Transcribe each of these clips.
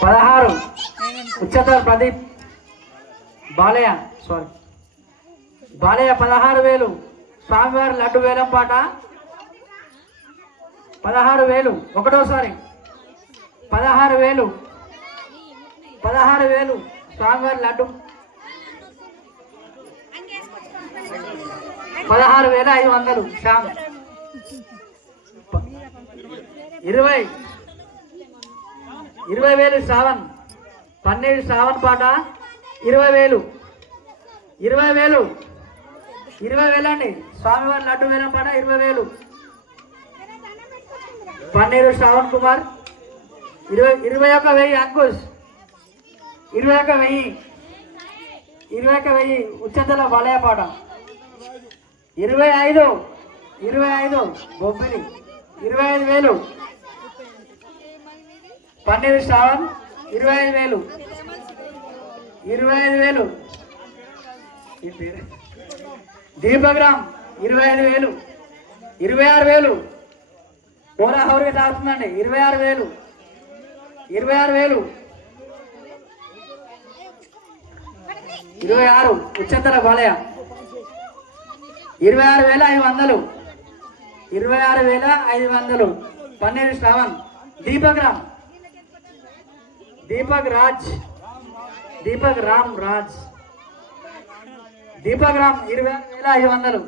16 ఉచ్చతల ప్రదీప్ బాలయ్య బాలయ్య 16,000 స్వామివారి లడ్డు వేలం పాట 16,000 ఒకటోసారి 16,000 స్వామివారి లడ్డు 16,500 శ్యామ్ 20,000 శ్రావణ్ పన్నీరు శ్రావణ్ పాట 20,000 అండి స్వామివారి లడ్డు వేలం పాట 20,000 పన్నీరు శ్రావణ్ కుమార్ 21,000 అంకుష్ 21,000 ఉచ్చతల బాలయ్య పాట 25 బొబ్బిలి 25,000 పన్నీరు శ్రావణ్ 25,000 దీపగ్రామ్ 25,000 26,000 హోరాహోరుగా తాగుతుందండి 26,000 26 ఉచ్చంతర బాలయ్య 26,500 పన్నీరు శ్రావణ్ దీపక్ రామ్ 26,500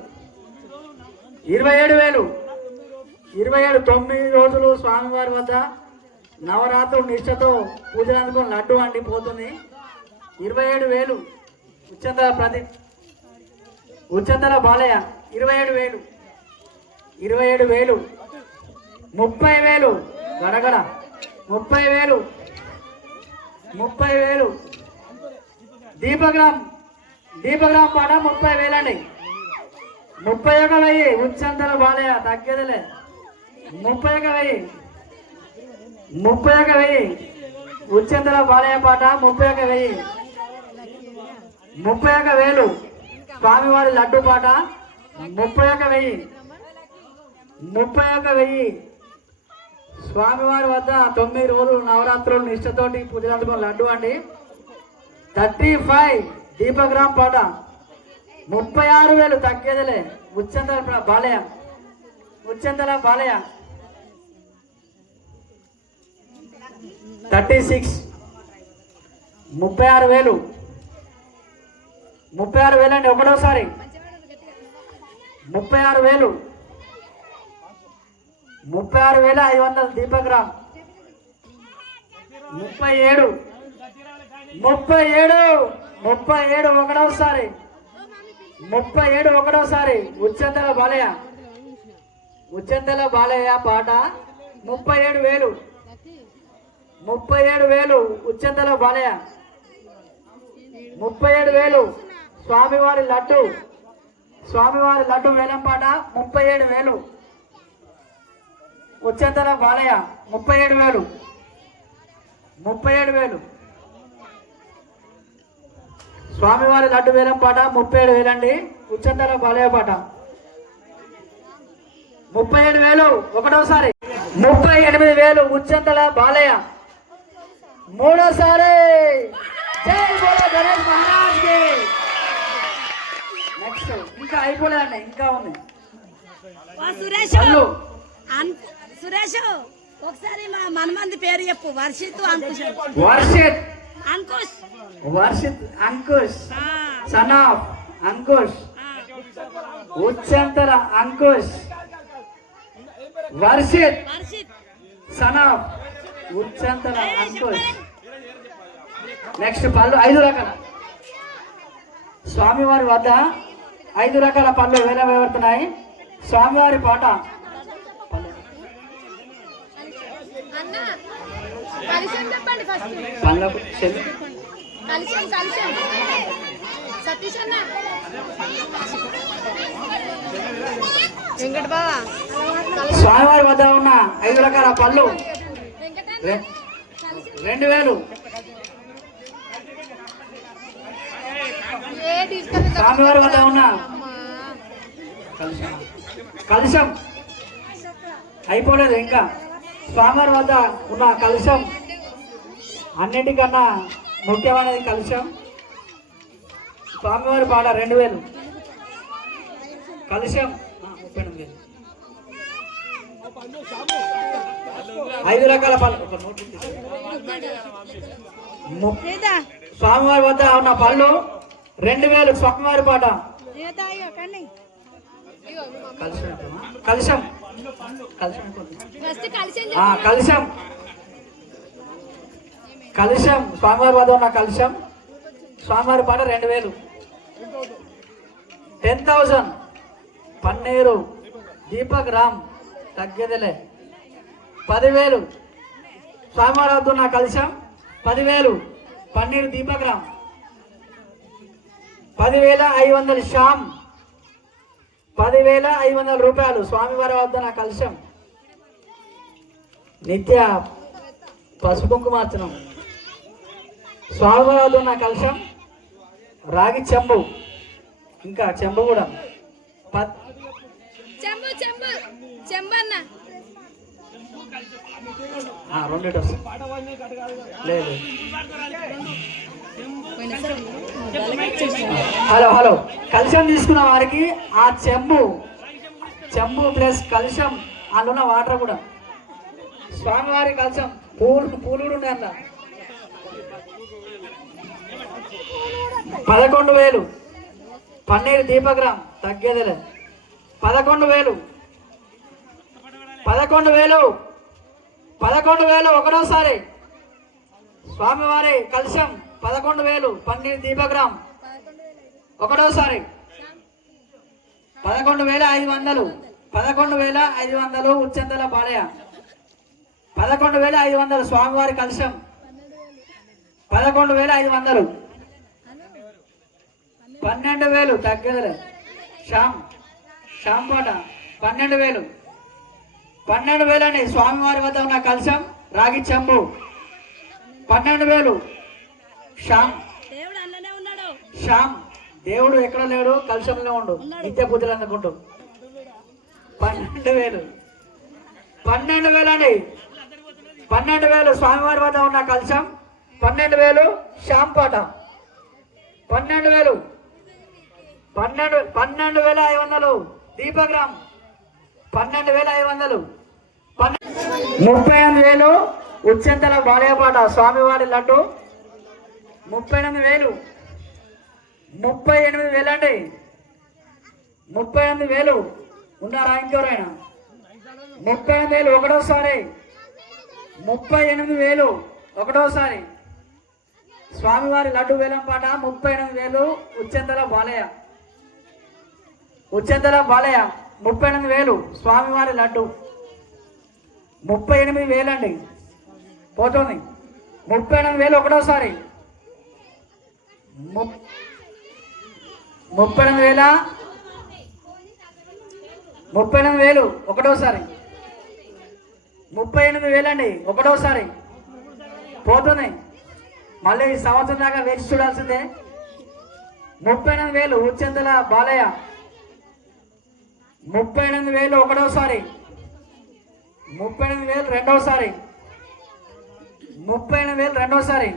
27,000 9 రోజులు స్వామివారి వద్ద నవరాత్రులు నిష్ఠతో పూజలు అందుకొని లడ్డు అండిపోతుంది 27,000 ఉచ్చంతర ప్రదీప్ ఉచ్చంతర బాలయ్య 27,000 30,000 గడగడ 30,000 దీపగ్రామ్ పాట 30,000 అండి 31,000 ఉచ్చంతర బాలయ్య తగ్గేదిలే 31,000 ఉచ్చంతర బాలయ్య పాట 31,000 స్వామివారి లడ్డు పాట 31,000 స్వామివారి వద్ద 9 రోజులు నవరాత్రులు నిష్ఠతోటి పూజలు అందుకున్న లడ్డు అండి 35 దీపగ్రామ్ పాట 36,000 తగ్గేదిలే ఉచ్చంతల బాలయ్య 36 36,000 అండి ఒకటోసారి 36,500 దీపగ్రామ్ 37 ఒకటోసారి ఉచ్చంతల బాలయ్య పాట 37,000 ఉచ్చంతల బాలయ్య 37,000 స్వామివారి లడ్డు వేలం పాట 37,000 ఉచ్చంతల బాలయ్య 37,000 స్వామివారి లడ్డు వేలం పాట 37,000 అండి ఉచ్చంతల బాలయ్య పాట 37,000 ఒకటోసారి 38,000 ఉచ్చంతల బాలయ్య మూడోసారి జై బోలో గణేష్ మహారాజ్ కి నెక్స్ట్ ఇంకా అయిపోలేదండి ఇంకా ఉంది సురేష్ ఒకసారి మా మనమంది పేరు చెప్పు Varshith Ankush son of Ankush Uchchanthala Ankush Varshith son of Uchchanthala Ankush next పళ్ళు 5 రకాల స్వామివారి వద్ద 5 రకాల పళ్ళు వేలవేడుతున్నాయి స్వామివారి పాట స్వామివారి వద్ద ఉన్న 5 రకాల పళ్ళు 2,000 స్వామివారి వద్ద ఉన్న కలశం అయిపోలేదు ఇంకా స్వామివారి వద్ద ఉన్న కలశం అన్నిటికన్నా ముఖ్యమైనది కలుషం. స్వామివారి పాట 2000 కలుషం 38,000. 5 రకాల పళ్ళు. స్వామివారి వద్ద ఉన్న పళ్ళు 2000. స్వామివారి పాట కలుషం కలుషం కలుషం కలుషం స్వామివారి వద్ద ఉన్న కలుషం. స్వామివారి పాట 2000. 10,000 పన్నీరు దీపక్ రామ్ తగ్గేదిలే 10,000. స్వామివారి వద్ద ఉన్న కలుషం 10,000 పన్నీరు దీపక్ రామ్. 10,500 శ్యామ్ 10,500 రూపాయలు. స్వామివారి వద్ద ఉన్న కలుషం. నిత్య పసుపు కుంకుమార్చనం. స్వామివారి వద్ద ఉన్న కలుషం. రాగి చెంబు, ఇంకా చెంబు కూడా రెండిటి వస్తుంది. లేదు హలో హలో కలుషం తీసుకున్న వారికి ఆ చెంబు ప్లస్ కలుషం అందులో వాటర్ కూడా. స్వామివారి కలుషం పూలు కూడా ఉన్నాయి అన్న. 11,000 పన్నీరు దీపగ్రామ్ తగ్గేదిలే 11,000. 11,000 ఒకటోసారి. స్వామివారి కలుషం 11,000 పన్నీరు దీపగ్రామ్ ఒకటోసారి. 11,500 11,500 ఉచ్చంతల బాలయ. 11,500 స్వామివారి కలుషం. 11,500. 12,000 తగ్గేదిలే శ్యామ్ పాట 12,000. 12,000 అని స్వామివారి వద్ద ఉన్న కలుషం రాగి చెంబు 12,000. శ్యామ్ దేవుడు ఎక్కడ లేడు, కలుషంలో ఉండు, నిత్య పూజలు అందుకుంటూ. 12,000. 12,000 అండి. 12,000 స్వామివారి వద్ద ఉన్న కలుషం. 12,000 శ్యామ్ పాట 12,000. 12,500 దీపగ్రామ్ 12,500. 38,000 ఉచ్చంతల బాలయ్య పాట స్వామివారి లడ్డు 38,000. 38,000 అండి. 38,000 ఉన్నారా ఇంకెవరైనా? 38,000 ఒకటోసారి. 38,000 ఒకటోసారి. స్వామివారి లడ్డు వేలం పాట 38,000 ఉచ్చంతల బాలయ్య 38,000 స్వామివారి లడ్డు 38,000 అండి. పోతుంది 38,000 ఒకటోసారి. 38,000 ఒకటోసారి. 38,000 అండి ఒకటోసారి. పోతుంది మళ్ళీ ఈ సంవత్సరం దాకా వేచి చూడాల్సిందే. 38,000 ఉచ్చంతల బాలయ్య 38,000 ఒకటోసారి. 38,000 రెండోసారి. 38,000 రెండోసారి.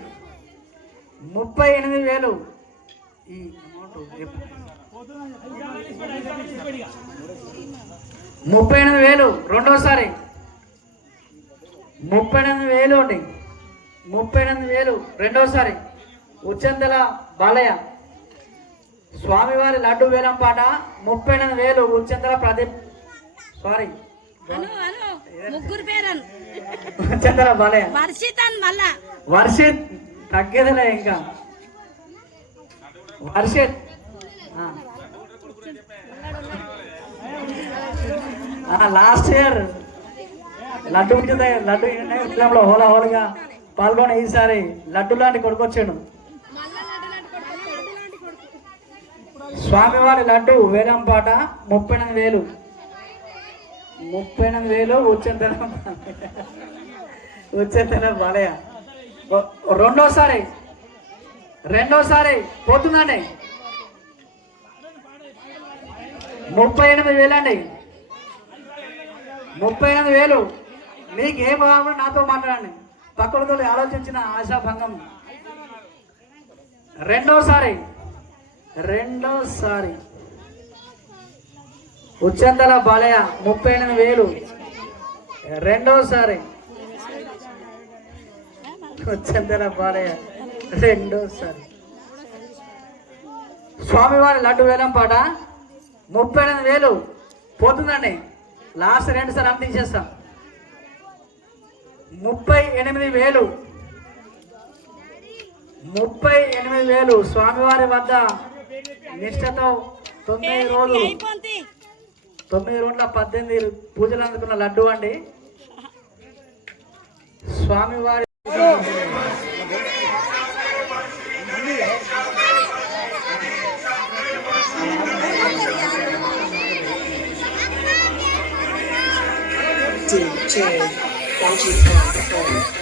38,000 ఈ అమౌంట్ 38,000 రెండోసారి. 38,000 అండి. 38,000 రెండోసారి. ఉచ్చంతల బాలయ్య స్వామివారి లడ్డు వేలం పాట 38,000 ఉచ్చంతల ప్రదీప్ ముగ్గురు పేరు ఉచ్చంతల బాలయ్య. వర్షిత్ తగ్గేదిలే ఇంకా. వర్షిత్ లాస్ట్ ఇయర్ లడ్డు ఉద్యమంలో హోలాగా పాల్గొని ఈసారి లడ్డు లాంటి కొడుకొచ్చాడు. స్వామివారి లడ్డు వేలం పాట 38,000. 38,000 ఉచ్చంతల బాలయ్య. రెండోసారి పోతుందండి. 38,000 అండి. 38,000 మీకు ఏం కావాలో నాతో మాట్లాడండి. పక్కలతో ఆలోచించిన ఆశాభంగం. రెండోసారి ఉచ్చంతల బాలయ్య 38,000. రెండోసారి ఉచ్చంతల బాలయ్య రెండోసారి. స్వామివారి లడ్డు వేలం పాట 38,000 పోతుందండి. లాస్ట్ 2 సార్లు అమ్మి తీసేస్తాం. 38,000 స్వామివారి వద్ద నిష్ఠతో 9 రోజులు 18 పూజలు అందుకున్న లడ్డు అండి. స్వామివారి DJ 黄金